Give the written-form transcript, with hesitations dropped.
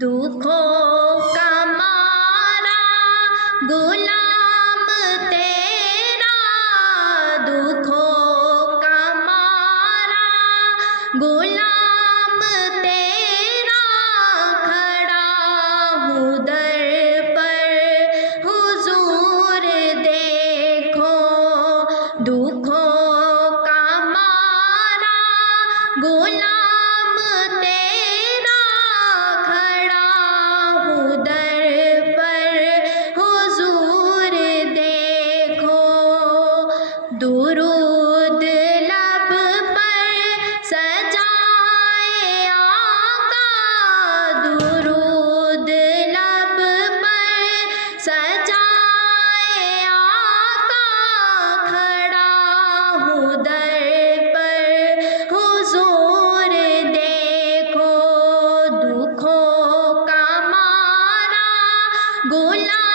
دکھوں کا مارا غلام تیرا، دکھوں کا مارا غلام تیرا، کھڑا ہوں در پر حضور دیکھو، دکھوں کا مارا غلام تیرا، کھڑا ہوں در پر حضور دیکھو، درود لب پر سجائے آقا، درود لب پر سجائے آقا، کھڑا ہوں در پر حضور دیکھو، دکھوں کا مارا غلام